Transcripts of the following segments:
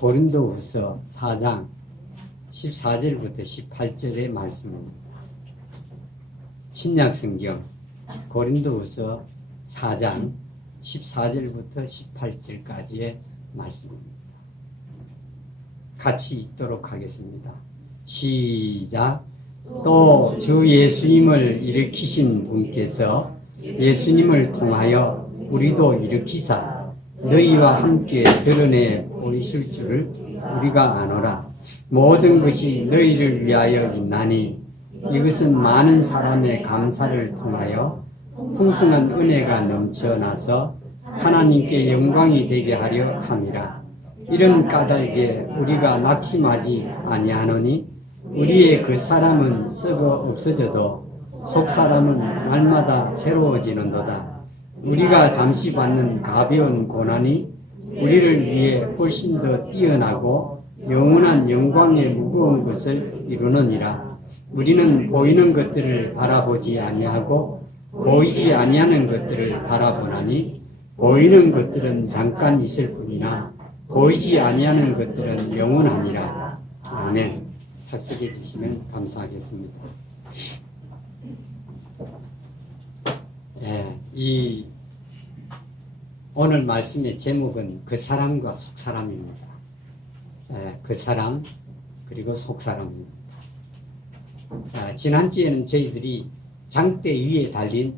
고린도후서 4장 14절부터 18절의 말씀입니다. 신약성경 고린도후서 4장 14절부터 18절까지의 말씀입니다. 같이 읽도록 하겠습니다. 시작. 또 주 예수님을 일으키신 분께서 예수님을 통하여 우리도 일으키사 너희와 함께 드러내 보이실 줄을 우리가 아노라. 모든 것이 너희를 위하여 있나니 이것은 많은 사람의 감사를 통하여 풍성한 은혜가 넘쳐나서 하나님께 영광이 되게 하려 함이라. 이런 까닭에 우리가 낙심하지 아니하노니 우리의 그 사람은 썩어 없어져도 속 사람은 날마다 새로워지는도다. 우리가 잠시 받는 가벼운 고난이 우리를 위해 훨씬 더 뛰어나고 영원한 영광의 무거운 것을 이루느니라. 우리는 보이는 것들을 바라보지 아니하고 보이지 아니하는 것들을 바라보나니 보이는 것들은 잠깐 있을 뿐이나 보이지 아니하는 것들은 영원하니라. 아멘. 착석해 주시면 감사하겠습니다. 이 오늘 말씀의 제목은 그 사람과 속 사람입니다. 그 사람 그리고 속 사람입니다. 지난주에는 저희들이 장대 위에 달린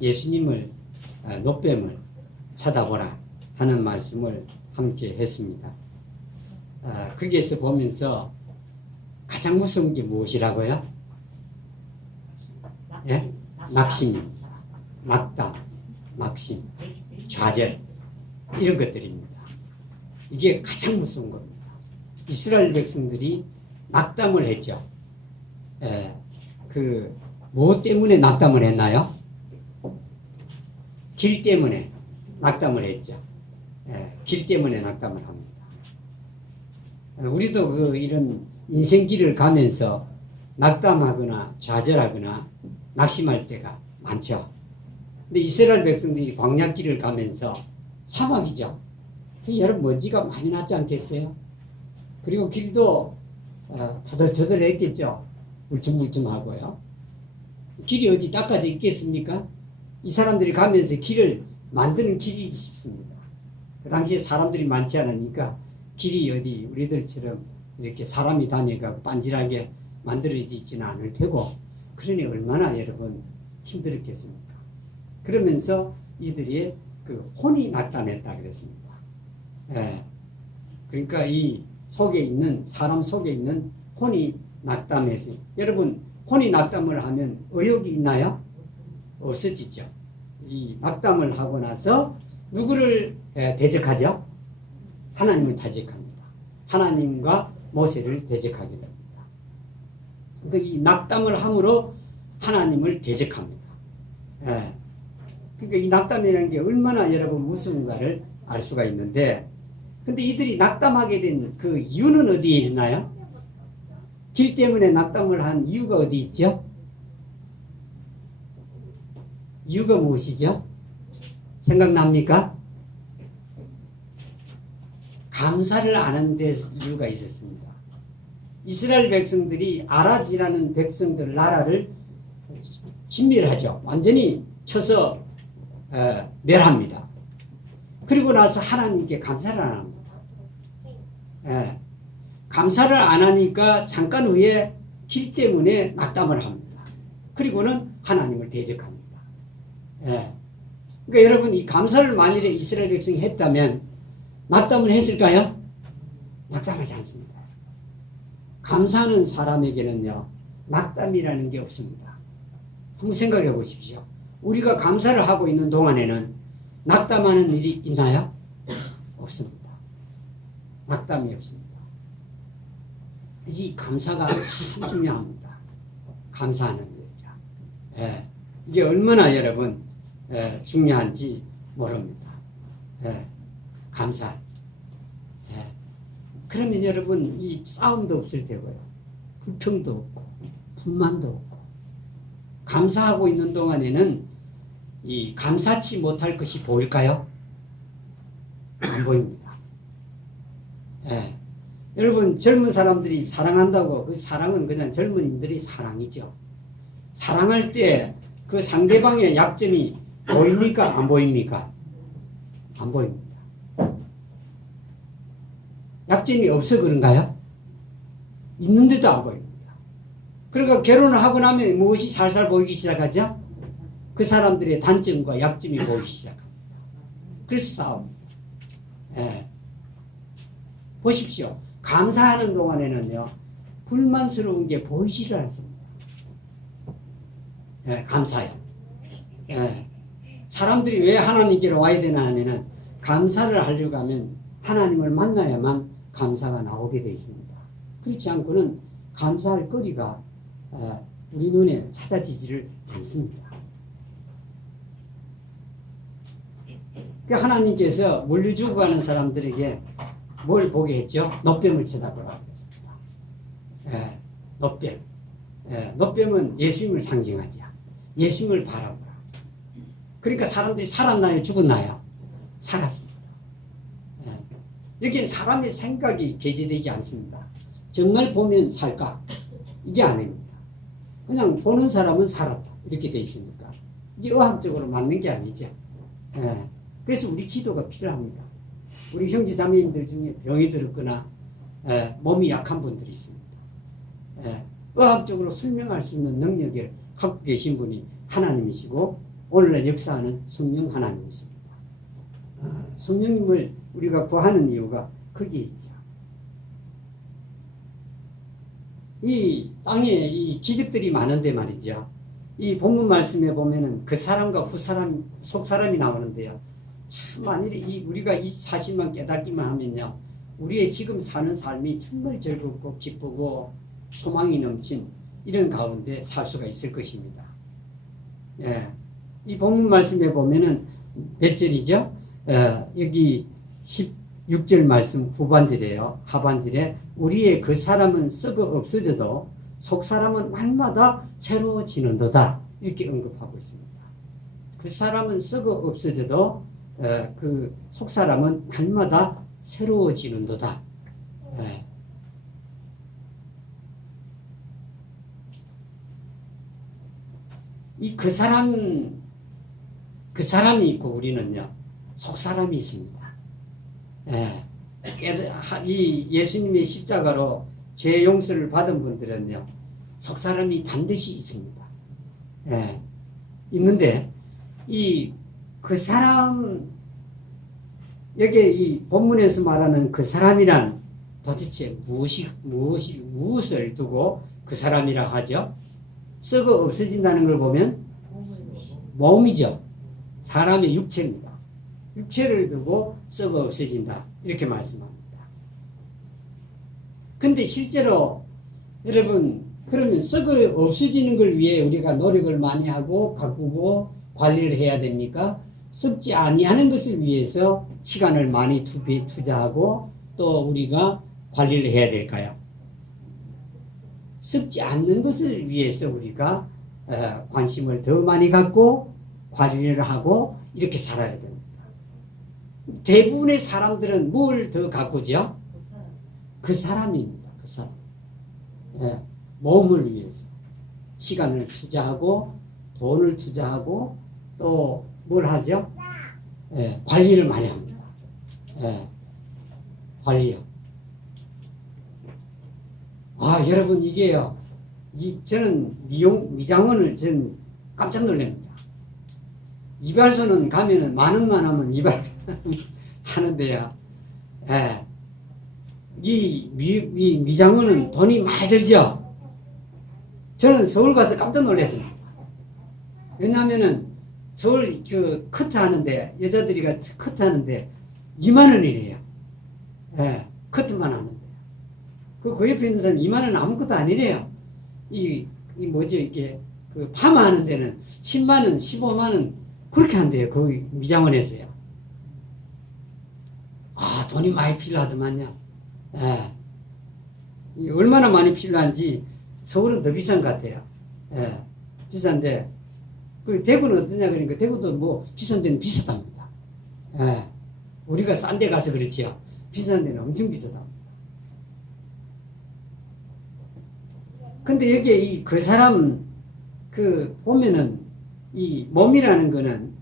예수님을 노뱀을 쳐다보라 하는 말씀을 함께 했습니다. 거기에서 보면서 가장 무서운 게 무엇이라고요? 예? 낙심입니다. 낙담, 낙심, 좌절 이런 것들입니다. 이게 가장 무서운 겁니다. 이스라엘 백성들이 낙담을 했죠. 무엇 때문에 낙담을 했나요? 길 때문에 낙담을 했죠. 길 때문에 낙담을 합니다. 우리도 이런 인생길을 가면서 낙담하거나 좌절하거나 낙심할 때가 많죠. 근데 이스라엘 백성들이 광야길을 가면서 사막이죠. 여름 먼지가 많이 났지 않겠어요? 그리고 길도 터덜터덜했겠죠. 울퉁불퉁하고요. 길이 어디 닦아져 있겠습니까? 이 사람들이 가면서 길을 만드는 길이 싶습니다. 그 당시에 사람들이 많지 않으니까 길이 어디 우리들처럼 이렇게 사람이 다니고 빤질하게 만들어지지는 않을 테고, 그러니 얼마나 여러분 힘들었겠습니까? 그러면서 이들이 혼이 낙담했다 그랬습니다. 그러니까 이 속에 있는 사람 속에 있는 혼이 낙담해서, 여러분 혼이 낙담을 하면 의욕이 있나요? 없어지죠. 이 낙담을 하고 나서 누구를 대적하죠? 하나님을 대적합니다. 하나님과 모세를 대적하게 됩니다. 그러니까 이 낙담을 함으로 하나님을 대적합니다. 그러니까 이 낙담이라는 게 얼마나 여러분 무서운가를 알 수가 있는데, 근데 이들이 낙담하게 된 그 이유는 어디에 있나요? 길 때문에 낙담을 한 이유가 어디 있죠? 이유가 무엇이죠? 생각납니까? 감사를 안 하는 데 이유가 있었습니다. 이스라엘 백성들이 아라지라는 백성들 나라를 진멸하죠. 완전히 쳐서 멸합니다. 그리고 나서 하나님께 감사를 안 합니다. 감사를 안 하니까 잠깐 후에 길 때문에 낙담을 합니다. 그리고는 하나님을 대적합니다. 그러니까 여러분, 이 감사를 만일에 이스라엘 백성이 했다면 낙담을 했을까요? 낙담하지 않습니다. 감사하는 사람에게는요, 낙담이라는 게 없습니다. 한번 생각해 보십시오. 우리가 감사를 하고 있는 동안에는 낙담하는 일이 있나요? 없습니다. 낙담이 없습니다. 이 감사가 참 중요합니다. 감사하는 일이라. 이게 얼마나 여러분 중요한지 모릅니다. 감사. 그러면 여러분 이 싸움도 없을 테고요. 불평도 없고 불만도 없고, 감사하고 있는 동안에는 이 감사치 못할 것이 보일까요? 안 보입니다. 예. 여러분 젊은 사람들이 사랑한다고 그 사랑은 그냥 젊은이들의 사랑이죠. 사랑할 때 그 상대방의 약점이 보입니까? 안 보입니까? 안 보입니다. 약점이 없어 그런가요? 있는데도 안 보입니다. 그러니까 결혼을 하고 나면 무엇이 살살 보이기 시작하죠? 그 사람들의 단점과 약점이 보이기 시작합니다. 그래서 싸웁니다. 예. 보십시오. 감사하는 동안에는요, 불만스러운 게 보이지를 않습니다. 예, 감사요. 예. 사람들이 왜 하나님께로 와야 되나 하면은, 감사를 하려고 하면 하나님을 만나야만 감사가 나오게 되어 있습니다. 그렇지 않고는 감사할 거리가 우리 눈에 찾아지지를 않습니다. 하나님께서 물려주고 가는 사람들에게 뭘 보게 했죠? 놋뱀을 쳐다보라고 했습니다. 예, 놋뱀. 예, 놋뱀은 예수님을 상징하죠. 예수님을 바라보라. 그러니까 사람들이 살았나요? 죽었나요? 살았습니다. 예, 여기는 사람의 생각이 게재되지 않습니다. 정말 보면 살까? 이게 아닙니다. 그냥 보는 사람은 살았다. 이렇게 되어 있으니까. 이게 의학적으로 맞는 게 아니죠. 예, 그래서 우리 기도가 필요합니다. 우리 형제 자매님들 중에 병이 들었거나 몸이 약한 분들이 있습니다. 의학적으로 설명할 수 있는 능력을 갖고 계신 분이 하나님이시고 오늘날 역사하는 성령 하나님이십니다. 성령님을 우리가 구하는 이유가 거기에 있죠. 이 땅에 이 기적들이 많은데 말이죠. 이 본문 말씀에 보면은 그 사람과 후사람, 속사람이 나오는데요. 참 만일에 우리가 이 사실만 깨닫기만 하면요, 우리의 지금 사는 삶이 정말 즐겁고 기쁘고 소망이 넘친 이런 가운데 살 수가 있을 것입니다. 예, 이 본문 말씀에 보면은 몇 절이죠? 여기 16절 말씀 후반절이에요. 하반절에 우리의 그 사람은 썩어 없어져도 속 사람은 날마다 새로워지는도다, 이렇게 언급하고 있습니다. 그 사람은 썩어 없어져도 그 속 사람은 날마다 새로워지는도다. 이 그 사람이 있고 우리는요, 속 사람이 있습니다. 이 예수님의 십자가로 죄 용서를 받은 분들은요, 속 사람이 반드시 있습니다. 있는데 이 그 사람, 여기 이 본문에서 말하는 그 사람이란 도대체 무엇을 두고 그 사람이라 하죠? 썩어 없어진다는 걸 보면 몸이죠. 사람의 육체입니다. 육체를 두고 썩어 없어진다, 이렇게 말씀합니다. 근데 실제로 여러분, 그러면 썩어 없어지는 걸 위해 우리가 노력을 많이 하고 가꾸고 관리를 해야 됩니까? 썩지 아니하는 것을 위해서 시간을 많이 투자하고 또 우리가 관리를 해야 될까요? 썩지 않는 것을 위해서 우리가 관심을 더 많이 갖고 관리를 하고 이렇게 살아야 됩니다. 대부분의 사람들은 뭘 더 가꾸죠? 그 사람입니다. 그 사람. 몸을 위해서 시간을 투자하고 돈을 투자하고 또 뭘 하죠? 관리를 많이 합니다. 관리요. 여러분, 이게요, 저는 미장원을 저는 깜짝 놀랍니다. 이발소는 가면은 만 원만 하면 이발 하는데요. 이 미장원은 돈이 많이 들죠. 저는 서울 가서 깜짝 놀랐습니다. 왜냐하면은 서울 그 커트 하는데, 여자들이 커트 하는데 2만 원이래요. 커트만 하는데. 그 옆에 있는 사람 2만 원 아무것도 아니래요. 이게 그 파마 하는 데는 10만 원, 15만 원 그렇게 한대요. 그 미장원에서요. 돈이 많이 필요하더만요. 얼마나 많이 필요한지 서울은 더 비싼 것 같아요. 비싼데, 그 대구는 어떠냐 그러니까 대구도 뭐 비싼 데는 비싸답니다. 우리가 싼 데 가서 그렇지요. 비싼 데는 엄청 비싸답니다. 근데 여기에 그 사람 보면은 이 몸이라는 거는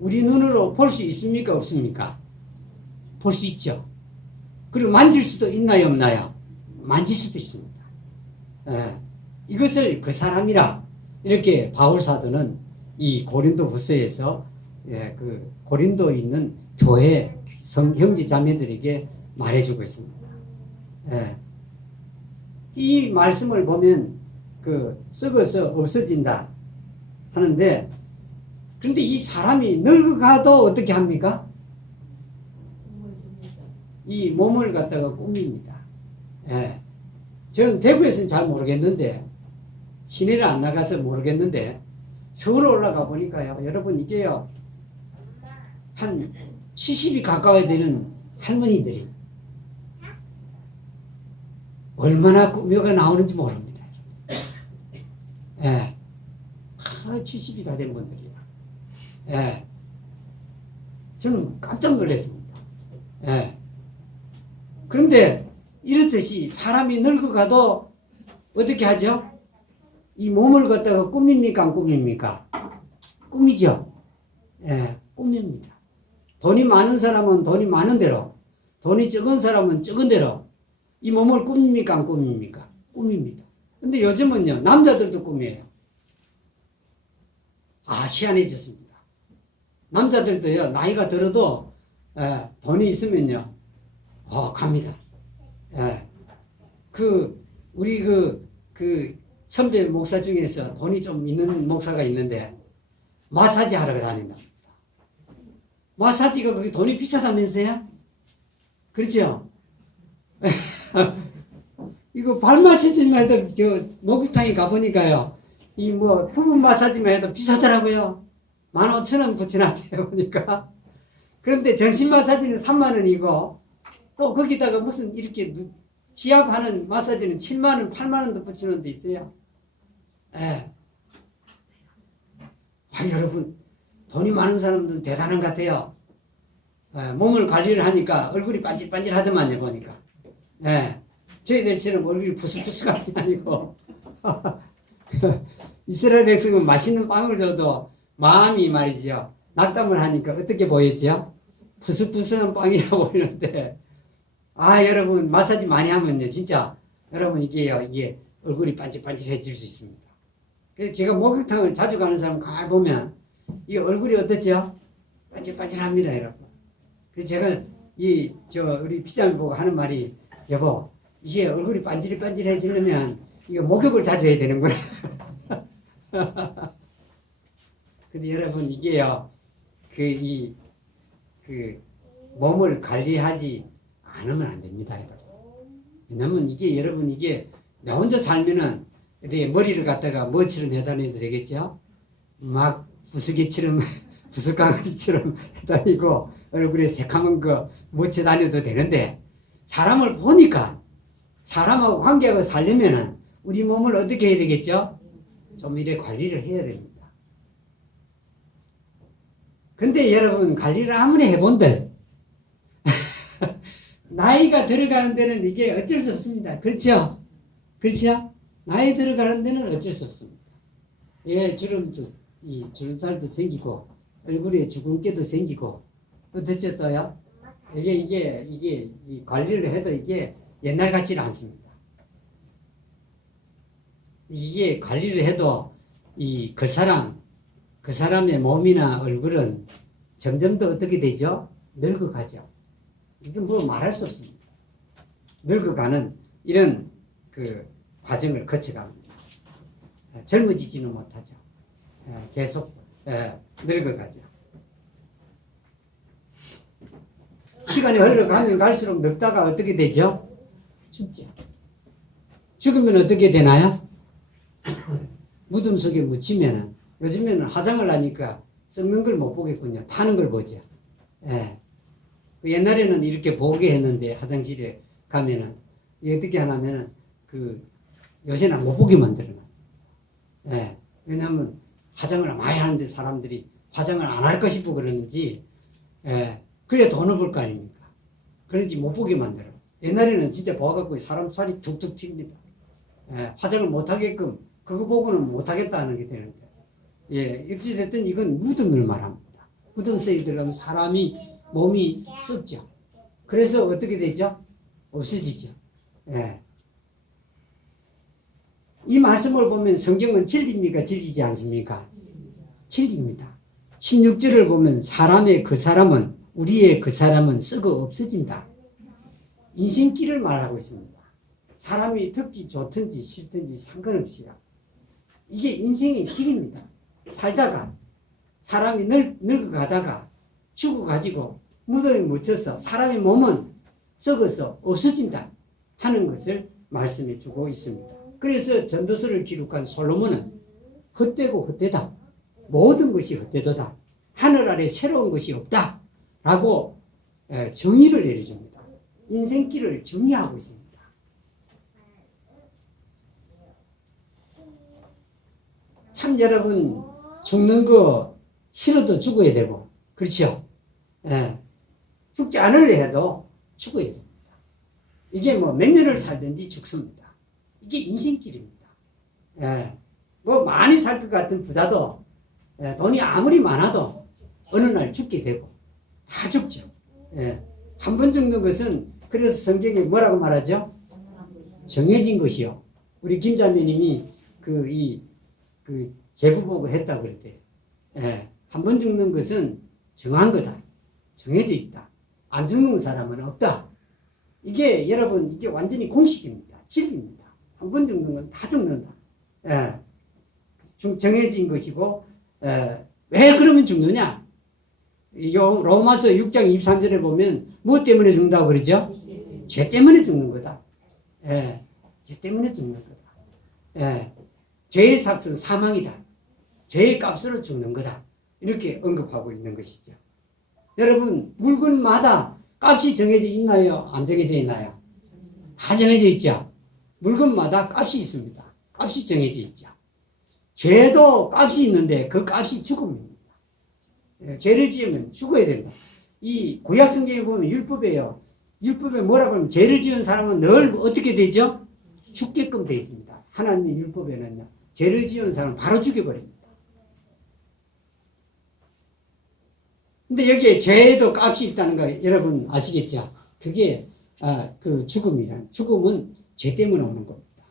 우리 눈으로 볼 수 있습니까? 없습니까? 볼 수 있죠. 그리고 만질 수도 있나요? 없나요? 만질 수도 있습니다. 예, 이것을 그 사람이라 이렇게 바울 사도는 이 고린도 후서에서 그 고린도에 있는 교회 형제 자매들에게 말해주고 있습니다. 예, 이 말씀을 보면 썩어서 없어진다 하는데, 그런데 이 사람이 늙어가도 어떻게 합니까? 이 몸을 갖다가 꾸밉니다. 예. 전 대구에서는 잘 모르겠는데, 시내를 안 나가서 모르겠는데, 서울 올라가 보니까요, 여러분 이게요, 한 70이 가까워야 되는 할머니들이 얼마나 꾸며가 나오는지 모릅니다. 예. 70이 다 된 분들이야. 예. 저는 깜짝 놀랐습니다. 예. 그런데 이렇듯이 사람이 늙어가도 어떻게 하죠? 이 몸을 갖다가 꾸밉니까? 안 꾸밉니까? 꾸미죠. 예, 꾸밉니다. 돈이 많은 사람은 돈이 많은 대로, 돈이 적은 사람은 적은 대로 이 몸을 꾸밉니까? 안 꾸밉니까? 꾸밉니다. 근데 요즘은요, 남자들도 꾸며요. 희한해졌습니다. 남자들도요, 나이가 들어도 돈이 있으면요, 갑니다. 예. 우리 선배 목사 중에서 돈이 좀 있는 목사가 있는데, 마사지 하러 다닌다. 마사지가 그게 돈이 비싸다면서요? 그렇죠? 이거 발 마사지만 해도, 목욕탕에 가보니까요, 부분 마사지만 해도 비싸더라고요. 15,000원 붙여놨대요, 보니까. 그런데 전신 마사지는 30,000원이고, 또 거기다가 무슨 이렇게 지압하는 마사지는 70,000원, 80,000원도 붙이는 데 있어요. 예. 여러분, 돈이 많은 사람들은 대단한 것 같아요. 예, 몸을 관리를 하니까 얼굴이 반질반질 하더만요, 보니까. 예. 저희들처럼 얼굴이 부스부스감이 아니고. 이스라엘 백성은 맛있는 빵을 줘도 마음이 말이죠. 낙담을 하니까 어떻게 보였죠? 부스부스한 빵이라고 보이는데, 여러분, 마사지 많이 하면요, 진짜, 여러분, 이게 얼굴이 반질반질해질 수 있습니다. 그래서 제가 목욕탕을 자주 가는 사람 가보면, 이 얼굴이 어떻죠? 반질반질합니다, 여러분. 그래서 제가, 우리 피자를 보고 하는 말이, 여보, 이게 얼굴이 반질반질해지려면, 이거 목욕을 자주 해야 되는구나. 근데 여러분, 이게요, 몸을 관리하지 않으면 안 됩니다, 여러분. 왜냐면 여러분, 나 혼자 살면은, 머리를 갖다가 뭐처럼 해다녀도 되겠죠? 막 부스개처럼, 부스강아지처럼 해다니고, 얼굴에 새카만 거 묻혀 다녀도 되는데, 사람을 보니까, 사람하고 관계하고 살려면은, 우리 몸을 어떻게 해야 되겠죠? 좀 이래 관리를 해야 됩니다. 근데 여러분, 관리를 아무리 해본들, 나이가 들어가는 데는 이게 어쩔 수 없습니다. 그렇죠? 그렇죠? 나이 들어가는 데는 어쩔 수 없습니다. 주름살도 생기고, 얼굴에 주근깨도 생기고, 어떻죠, 또요? 이게 관리를 해도 이게 옛날 같지는 않습니다. 이게 관리를 해도 그 사람의 몸이나 얼굴은 점점 더 어떻게 되죠? 늙어가죠. 이건 말할 수 없습니다. 늙어가는 이런 과정을 거쳐갑니다. 젊어지지는 못하죠. 계속 늙어가죠. 시간이 흘러가면 갈수록 늙다가 어떻게 되죠? 죽죠. 죽으면 어떻게 되나요? 무덤 속에 묻히면은, 요즘에는 화장을 하니까 썩는 걸 못 보겠군요. 타는 걸 보죠. 예. 옛날에는 이렇게 보게 했는데, 화장실에 가면은, 어떻게 하냐면은, 요새는 못 보게 만들어놔요. 예. 왜냐하면, 화장을 많이 하는데 사람들이 화장을 안 할까 싶어 그러는지, 예. 그래야 돈을 벌 거 아닙니까? 그런지 못 보게 만들어요. 옛날에는 진짜 보아갖고 사람 살이 툭툭 튑니다. 화장을 못하게끔 그거 보고는 못하겠다는 게 되는데, 어찌됐든 이건 무덤을 말합니다. 무덤 속에 들어가면 사람이 몸이 썩죠. 그래서 어떻게 되죠? 없어지죠. 이 말씀을 보면 성경은 진리입니까? 진리지 않습니까? 진리입니다. 16절을 보면 사람의 그 사람은, 우리의 그 사람은 썩어 없어진다. 인생길을 말하고 있습니다. 사람이 듣기 좋든지 싫든지 상관없이요. 이게 인생의 길입니다. 살다가 사람이 늙어가다가 죽어가지고 무덤에 묻혀서 사람의 몸은 썩어서 없어진다 하는 것을 말씀해 주고 있습니다. 그래서 전도서를 기록한 솔로몬은 헛되고 헛되다. 모든 것이 헛되도다. 하늘 아래 새로운 것이 없다. 라고 정의를 내려줍니다. 인생길을 정의하고 있습니다. 참 여러분, 죽는 거 싫어도 죽어야 되고, 그렇죠? 죽지 않으려 해도 죽어야 됩니다. 이게 뭐 몇 년을 살든지 죽습니다. 이게 인생길입니다. 뭐 많이 살 것 같은 부자도 돈이 아무리 많아도 어느 날 죽게 되고 다 죽죠. 한 번 죽는 것은 그래서 성경에 뭐라고 말하죠? 정해진 것이요. 우리 김자매님이 그 제부복을 했다고 그랬대요. 한 번 죽는 것은 정한 거다. 정해져 있다. 안 죽는 사람은 없다. 이게 여러분, 이게 완전히 공식입니다. 진리입니다. 한 번 죽는 건 다 죽는다. 정해진 것이고, 왜 그러면 죽느냐? 로마서 6장 23절에 보면 뭐 때문에 죽는다고 그러죠? 죄 때문에 죽는 거다. 죄 때문에 죽는 거다. 죄의 삭은 사망이다. 죄의 값으로 죽는 거다. 이렇게 언급하고 있는 것이죠. 여러분, 물건마다 값이 정해져 있나요? 안 정해져 있나요? 다 정해져 있죠. 물건마다 값이 있습니다. 값이 정해져 있죠. 죄도 값이 있는데 그 값이 죽음입니다. 죄를 지으면 죽어야 된다. 이 구약 성경에 보면 율법이에요. 율법에 뭐라고 하면 죄를 지은 사람은 늘 어떻게 되죠? 죽게끔 되어 있습니다. 하나님의 율법에는요. 죄를 지은 사람은 바로 죽여버립니다. 근데 여기에 죄에도 값이 있다는 거 여러분 아시겠죠? 그게 그 죽음은 죄 때문에 오는 겁니다.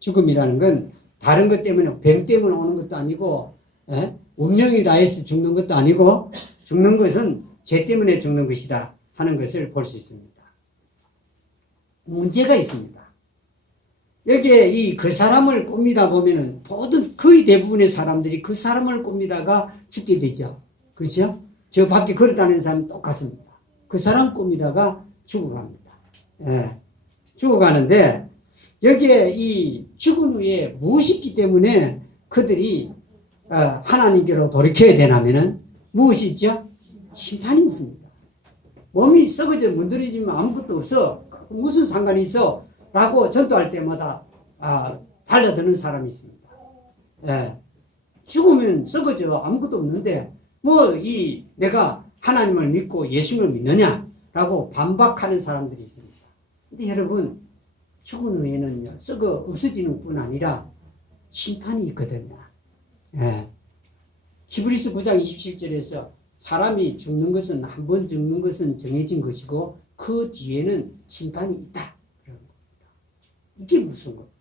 죽음이라는 건 다른 것 때문에, 병 때문에 오는 것도 아니고, 운명이 다해서 죽는 것도 아니고, 죽는 것은 죄 때문에 죽는 것이다 하는 것을 볼 수 있습니다. 문제가 있습니다. 여기에 그 사람을 꼽니다 보면은 모든 거의 대부분의 사람들이 그 사람을 꼽니다가 죽게 되죠. 그렇죠? 저 밖에 걸어다니는 사람이 똑같습니다. 그 사람 꼽니다가 죽어갑니다. 죽어가는데 여기에 이 죽은 후에 무엇이 있기 때문에 그들이 하나님께로 돌이켜야 되냐면은 무엇이 있죠? 심판이 있습니다. 몸이 썩어져 문드러지면 아무것도 없어. 무슨 상관이 있어? 라고 전도할 때마다 달려드는 사람이 있습니다. 죽으면 썩어져 아무것도 없는데 내가 하나님을 믿고 예수님을 믿느냐라고 반박하는 사람들이 있습니다. 근데 여러분, 죽은 후에는요, 썩어 없어지는 뿐 아니라 심판이 있거든요. 히브리서 9장 27절에서 사람이 죽는 것은 한 번 죽는 것은 정해진 것이고 그 뒤에는 심판이 있다. 이게 무슨 겁니까?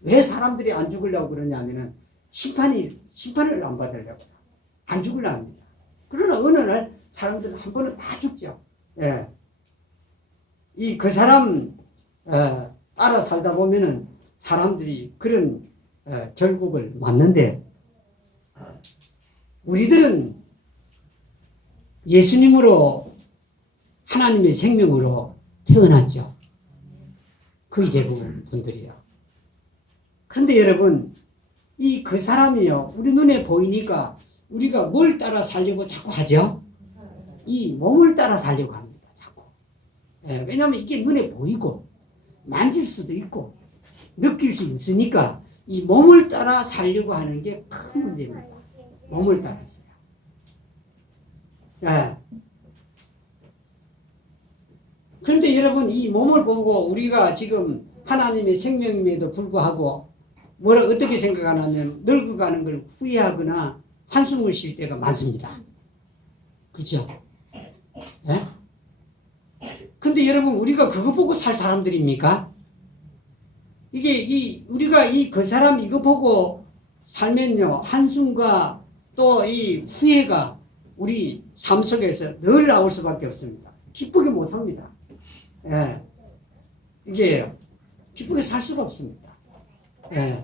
왜 사람들이 안 죽으려고 그러냐면은 심판을 안 받으려고 안 죽으려 합니다. 그러나 어느 날 사람들은 한 번은 다 죽죠. 그 사람 따라 살다 보면은 사람들이 그런 결국을 맞는데 우리들은 예수님으로 하나님의 생명으로 태어났죠. 거의 대부분 분들이요. 그런데 여러분, 그 사람이요, 우리 눈에 보이니까 우리가 뭘 따라 살려고 자꾸 하죠? 이 몸을 따라 살려고 합니다. 자꾸. 왜냐하면 이게 눈에 보이고 만질 수도 있고 느낄 수 있으니까 이 몸을 따라 살려고 하는 게 큰 문제입니다. 몸을 따라서요. 그런데 여러분 이 몸을 보고 우리가 지금 하나님의 생명임에도 불구하고 뭐라 어떻게 생각하냐면 늙어가는 걸 후회하거나 한숨을 쉴 때가 많습니다. 그렇죠? 예? 근데 여러분 우리가 그거 보고 살 사람들입니까? 이게 우리가 그 사람 이거 보고 살면요 한숨과 또 이 후회가 우리 삶 속에서 늘 나올 수밖에 없습니다. 기쁘게 못 삽니다. 예. 이게 기쁘게 살 수가 없습니다. 예.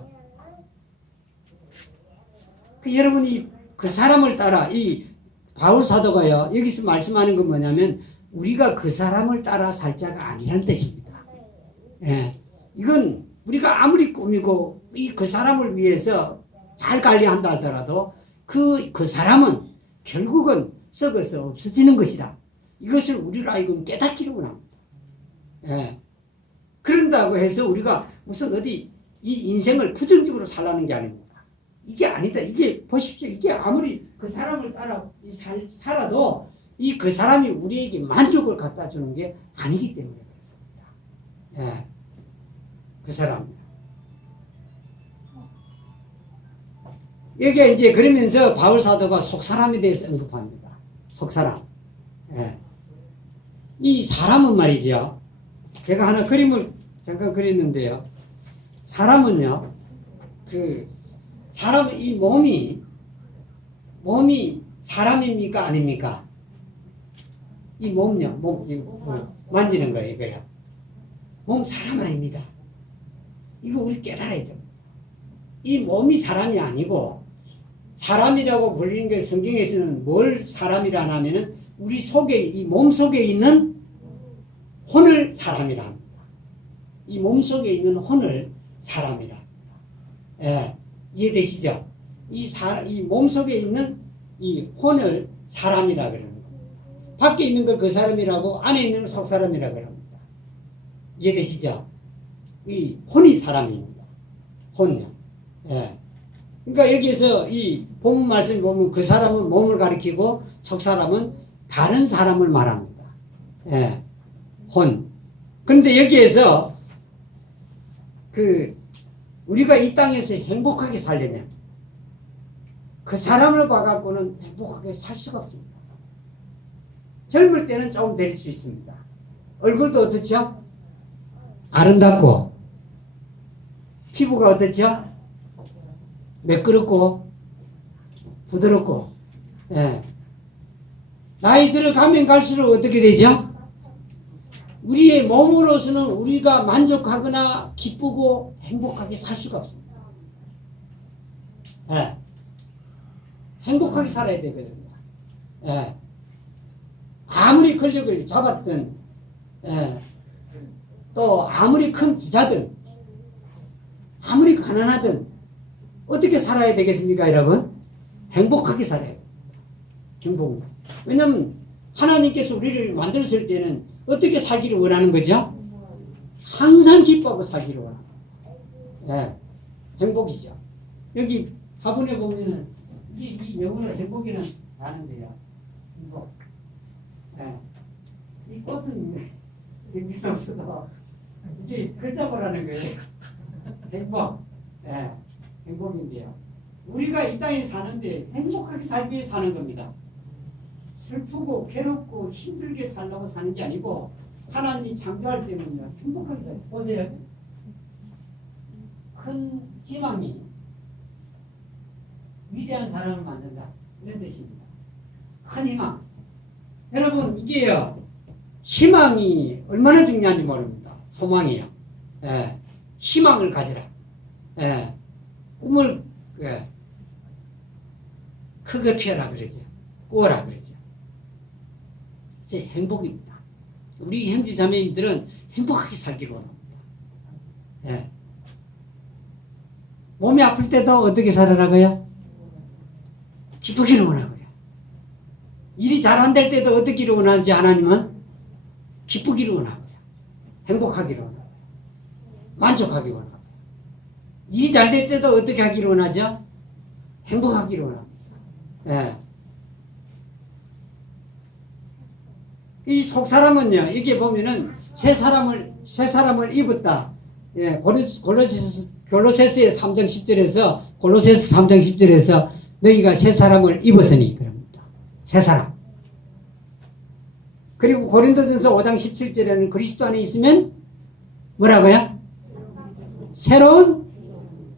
여러분이 그 사람을 따라 이 바울 사도가요 여기서 말씀하는 건 뭐냐면 우리가 그 사람을 따라 살 자가 아니라는 뜻입니다. 예. 이건 우리가 아무리 꾸미고 그 사람을 위해서 잘 관리한다 하더라도 그 사람은 결국은 썩어서 없어지는 것이다. 이것을 우리로 하여금 깨닫기로 합니다. 예. 그런다고 해서 우리가 무슨 어디 이 인생을 부정적으로 살라는 게 아닙니다. 이게 아니다. 이게 보십시오. 이게 아무리 그 사람을 따라 살아도 그 사람이 우리에게 만족을 갖다 주는 게 아니기 때문에 그렇습니다. 예. 그 사람. 여기에 이제 그러면서 바울 사도가 속사람에 대해서 언급합니다. 속사람. 예. 이 사람은 말이죠. 제가 하나 그림을 잠깐 그렸는데요. 사람은요, 사람, 이 몸이 사람입니까? 아닙니까? 이 몸요, 만지는 거예요, 이거요. 몸 사람 아닙니다. 이거 우리 깨달아야 돼요. 이 몸이 사람이 아니고, 사람이라고 불리는 게 성경에서는 뭘 사람이라 하냐면은, 우리 속에, 이 몸 속에 있는 혼을 사람이라 합니다. 이 몸 속에 있는 혼을 사람이라 합니다. 예, 이해되시죠? 이 몸 속에 있는 이 혼을 사람이라 그러는 겁니다. 밖에 있는 걸 그 사람이라고, 안에 있는 걸 속 사람이라 그럽니다. 이해되시죠? 이 혼이 사람입니다. 혼요. 예. 그러니까 여기에서 이 본문 말씀 보면 그 사람은 몸을 가리키고 속 사람은 다른 사람을 말합니다. 예. 혼. 그런데 여기에서 우리가 이 땅에서 행복하게 살려면 그 사람을 봐갖고는 행복하게 살 수가 없습니다. 젊을 때는 조금 될 수 있습니다. 얼굴도 어떻죠? 아름답고 피부가 어떻죠? 매끄럽고 부드럽고. 예. 나이 들어가면 갈수록 어떻게 되죠? 우리의 몸으로서는 우리가 만족하거나 기쁘고 행복하게 살 수가 없습니다. 예. 행복하게 살아야 되거든요. 예. 아무리 권력을 잡았든, 예. 또 아무리 큰 부자든, 아무리 가난하든 어떻게 살아야 되겠습니까, 여러분? 행복하게 살아야 돼요. 행복. 왜냐면 하나님께서 우리를 만들었을 때는 어떻게 살기를 원하는 거죠? 항상 기뻐하고 살기를 원하는 거예요. 예. 행복이죠. 여기 화분에 보면은 이 영어로 행복이는 나는데요. 행복. 예. 이 꽃은 이렇게 없어도 이게 글자보라는 거예요. 행복. 예. 행복인데요. 우리가 이 땅에 사는데 행복하게 살기 위해 사는 겁니다. 슬프고 괴롭고 힘들게 살려고 사는 게 아니고 하나님이 창조할 때는요 행복하게 살아요. 보세요. 큰 희망이 위대한 사람을 만든다. 이런 뜻입니다. 큰 희망. 여러분 이게요 희망이 얼마나 중요한지 모릅니다. 소망이요. 예. 희망을 가지라. 예. 꿈을 크게 피워라 그러죠. 꾸어라 그러죠. 이제 행복입니다. 우리 형제 자매님들은 행복하게 살기로 합니다. 예. 몸이 아플 때도 어떻게 살아나고요? 기쁘기를 원하고요. 일이 잘 안 될 때도 어떻기를 원하는지 하나님은 기쁘기를 원하고요. 행복하기를 원하고요. 만족하기를 원하고요. 일이 잘 될 때도 어떻게 하기를 원하죠? 행복하기를 원합니다. 예. 이 속사람은요, 이게 보면은 새 사람을 입었다. 예, 골로새서 3장 10절에서, 골로새서 3장 10절에서 너희가 새 사람을 입었으니, 그럽니다. 새 사람. 그리고 고린도전서 5장 17절에는 그리스도 안에 있으면 뭐라고요? 새로운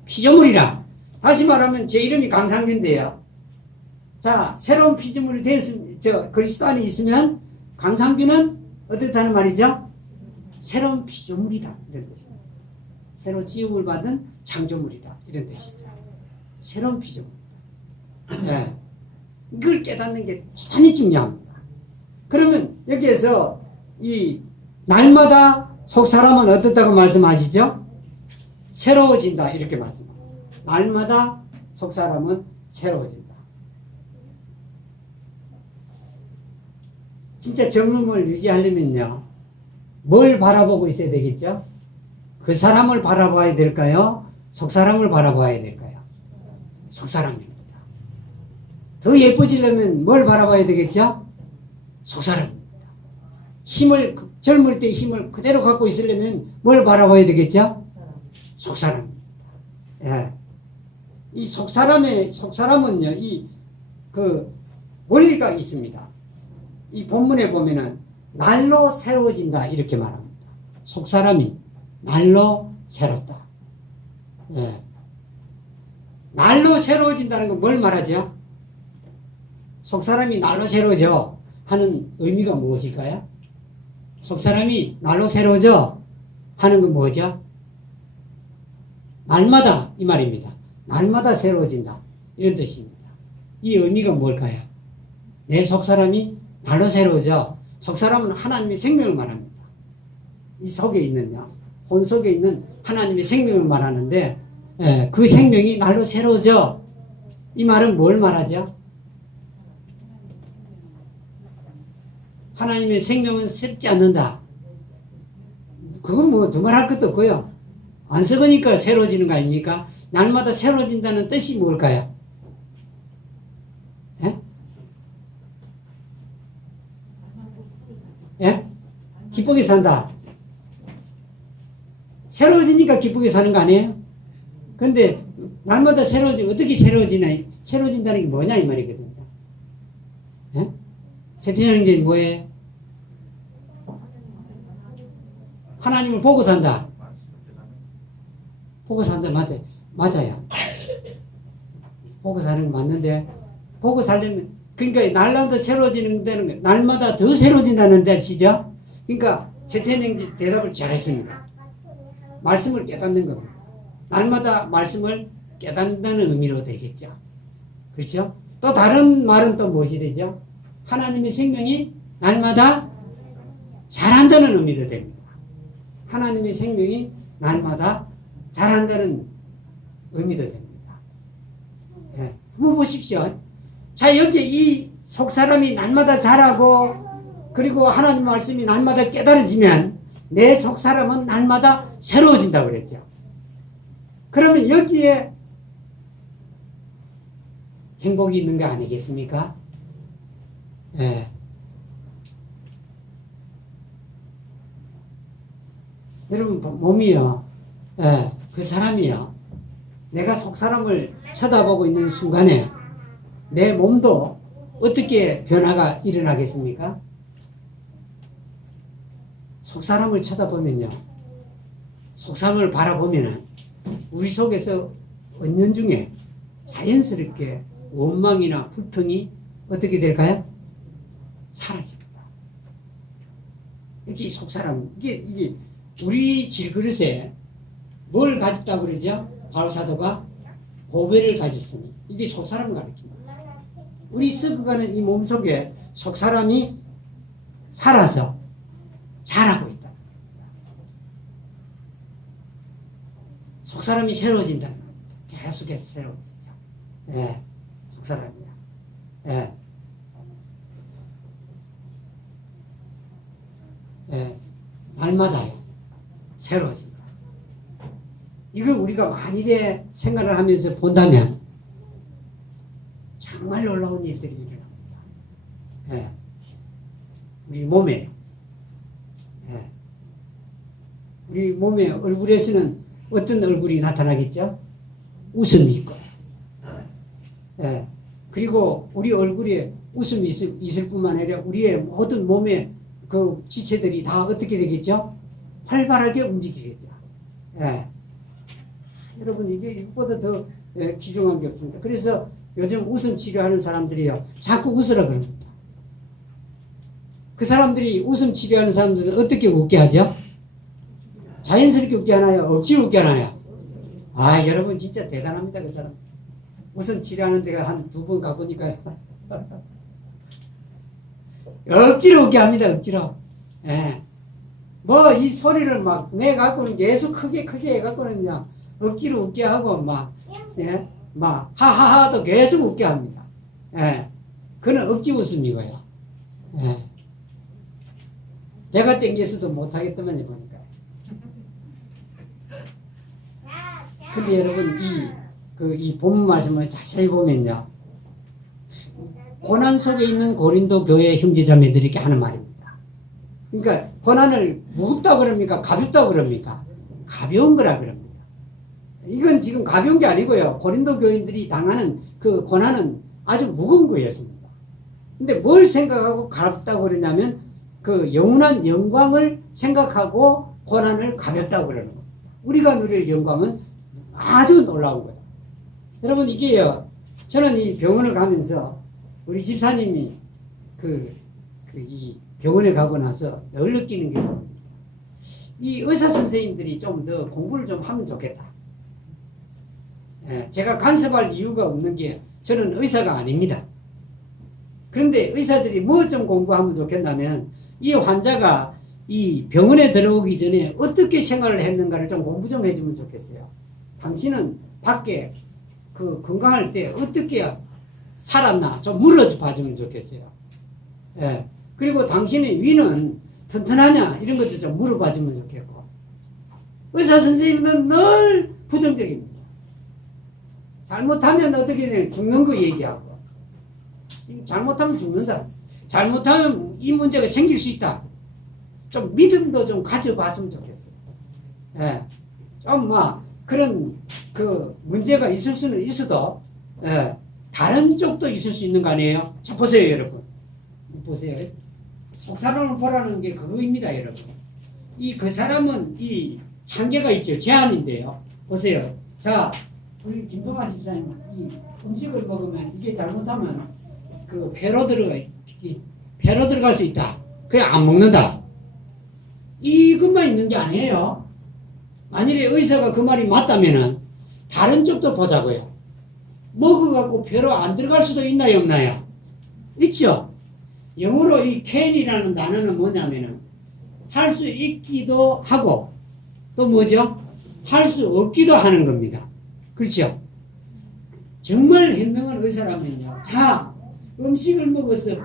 피조물이라. 다시 말하면 제 이름이 강상규인데요. 자, 새로운 피조물이 되었으면, 그리스도 안에 있으면 강상규는 어떻다는 말이죠? 새로운 피조물이다. 이런 뜻입니다. 새로 지음을 받은 창조물이다. 이런 뜻이죠. 새로운 피조물. 네. 이걸 깨닫는 게 대단히 중요합니다. 그러면 여기에서 이 날마다 속사람은 어떻다고 말씀하시죠? 새로워진다. 이렇게 말씀합니다. 날마다 속사람은 새로워진다. 진짜 젊음을 유지하려면요, 뭘 바라보고 있어야 되겠죠? 그 사람을 바라봐야 될까요? 속사람을 바라봐야 될까요? 속사람입니다. 더 예뻐지려면 뭘 바라봐야 되겠죠? 속사람입니다. 젊을 때 힘을 그대로 갖고 있으려면 뭘 바라봐야 되겠죠? 속사람입니다. 예. 이 속사람은요, 원리가 있습니다. 이 본문에 보면은 날로 새로워진다 이렇게 말합니다. 속사람이 날로 새롭다. 예. 날로 새로워진다는 건 뭘 말하죠? 속사람이 날로 새로워져 하는 의미가 무엇일까요? 속사람이 날로 새로워져 하는 건 뭐죠? 날마다 이 말입니다. 날마다 새로워진다 이런 뜻입니다. 이 의미가 뭘까요? 내 속사람이 날로 새로워져. 속사람은 하나님의 생명을 말합니다. 이 속에 있는요, 혼 속에 있는 하나님의 생명을 말하는데, 그 생명이 날로 새로워져. 이 말은 뭘 말하죠? 하나님의 생명은 썩지 않는다. 그건 뭐 두말할 것도 없고요. 안 썩으니까 새로워지는 거 아닙니까? 날마다 새로워진다는 뜻이 뭘까요? 예? 예? 기쁘게 산다. 새로워지니까 기쁘게 사는 거 아니에요? 근데 날마다 어떻게 새로워진다는 게 뭐냐 이 말이거든요. 예? 채팅하는 게 뭐예요? 하나님을 보고 산다. 보고 산다. 맞아요. 보고 사는 거 맞는데, 보고 살려면, 그러니까 날마다 새로워지는 데는, 날마다 더 새로워진다는 뜻이죠? 그러니까 채팅님 대답을 잘했습니다. 말씀을 깨닫는 겁니다. 날마다 말씀을 깨닫는다는 의미로 되겠죠. 그렇죠? 또 다른 말은 또 무엇이 되죠? 하나님의 생명이 날마다 자란다는 의미로 됩니다. 하나님의 생명이 날마다 자란다는 의미도 됩니다. 네. 한번 보십시오. 자, 여기 이 속사람이 날마다 자라고, 그리고 하나님 말씀이 날마다 깨달아지면 내 속사람은 날마다 새로워진다고 그랬죠. 그러면 여기에 행복이 있는 거 아니겠습니까? 예. 여러분, 몸이요, 예, 그 사람이요, 내가 속사람을 쳐다보고 있는 순간에 내 몸도 어떻게 변화가 일어나겠습니까? 속사람을 쳐다보면요, 속사람을 바라보면은 우리 속에서 은연중에 자연스럽게 원망이나 불평이 어떻게 될까요? 사라집니다. 이게 속사람, 이게 우리 질그릇에 뭘 가졌다고 그러죠? 바울사도가 보배를 가졌으니, 이게 속사람을 가리킵니다. 우리 썩어가는 이 몸속에 속사람이 살아서 자라고 있다. 속사람이 새로워진다는 겁니다. 계속해서 새로워지죠. 예, 속사람이야. 예. 예, 날마다요, 새로워진다. 이걸 우리가 만일에 생각을 하면서 본다면 정말 놀라운 일들이 일어납니다. 예. 우리 몸에. 예. 우리 몸의 얼굴에서는 어떤 얼굴이 나타나겠죠? 웃음이 있고. 예. 그리고 우리 얼굴에 웃음이 있을 뿐만 아니라 우리의 모든 몸의 그 지체들이 다 어떻게 되겠죠? 활발하게 움직이겠죠. 예. 여러분, 이게 이것보다 더 귀중한 게 없습니다. 그래서 요즘 웃음 치료하는 사람들이요, 자꾸 웃으라 그럽니다. 그 사람들이 웃음 치료하는 사람들은 어떻게 웃게 하죠? 자연스럽게 웃게 하나요? 억지로 웃게 하나요? 아, 여러분 진짜 대단합니다, 그 사람. 웃음 치료하는 데가 한 2번 가보니까 억지로 웃게 합니다, 억지로. 예. 뭐 이 소리를 막 내갖고는 계속 크게 해갖고는 그냥 억지로 웃게 하고 막 하하하도 계속 웃게 합니다. 예. 그는 억지 웃음이고요. 예. 내가 땡겨서도 못하겠더만요, 보니까. 근데 여러분, 이 본문 말씀을 자세히 보면요, 고난 속에 있는 고린도 교회 형제자매들에게 하는 말입니다. 그러니까 고난을 무겁다고 그럽니까? 가볍다고 그럽니까? 가벼운 거라 그럽니다. 이건 지금 가벼운 게 아니고요, 고린도 교인들이 당하는 그 고난은 아주 무거운 거였습니다. 근데 뭘 생각하고 가볍다고 그러냐면 그 영원한 영광을 생각하고 고난을 가볍다고 그러는 겁니다. 우리가 누릴 영광은 아주 놀라운 거다. 여러분, 이게요, 저는 이 병원을 가면서 우리 집사님이 이 병원에 가고 나서 늘 느끼는 게 이 의사 선생님들이 좀 더 공부를 좀 하면 좋겠다. 예, 제가 간섭할 이유가 없는 게 저는 의사가 아닙니다. 그런데 의사들이 뭐 좀 공부하면 좋겠냐면 이 환자가 이 병원에 들어오기 전에 어떻게 생활을 했는가를 좀 공부 좀 해주면 좋겠어요. 당신은 밖에 그 건강할 때 어떻게 살았나 좀 물어봐 주면 좋겠어요. 예. 그리고 당신의 위는 튼튼하냐 이런 것도 좀 물어봐 주면 좋겠고. 의사 선생님은 늘 부정적입니다. 잘못하면 어떻게 되냐, 죽는 거 얘기하고, 잘못하면 죽는다, 잘못하면 이 문제가 생길 수 있다, 좀 믿음도 좀 가져봤으면 좋겠어요. 예. 좀 막 그런 그 문제가 있을 수는 있어도, 예, 다른 쪽도 있을 수 있는 거 아니에요? 자, 보세요, 여러분. 보세요. 속 사람을 보라는 게 그거입니다, 여러분. 그 사람은 이 한계가 있죠. 제한인데요. 보세요. 자, 우리 김동환 집사님, 이 음식을 먹으면 이게 잘못하면 그 폐로 들어갈 수 있다. 그래, 안 먹는다. 이것만 있는 게 아니에요. 만일에 의사가 그 말이 맞다면은 다른 쪽도 보자고요. 먹어갖고 폐로 안 들어갈 수도 있나요, 없나요? 있죠. 영어로 이 can이라는 단어는 뭐냐면은 할 수 있기도 하고 또 뭐죠? 할 수 없기도 하는 겁니다. 그렇죠? 정말 현명한 의사라면요, 자, 음식을 먹어서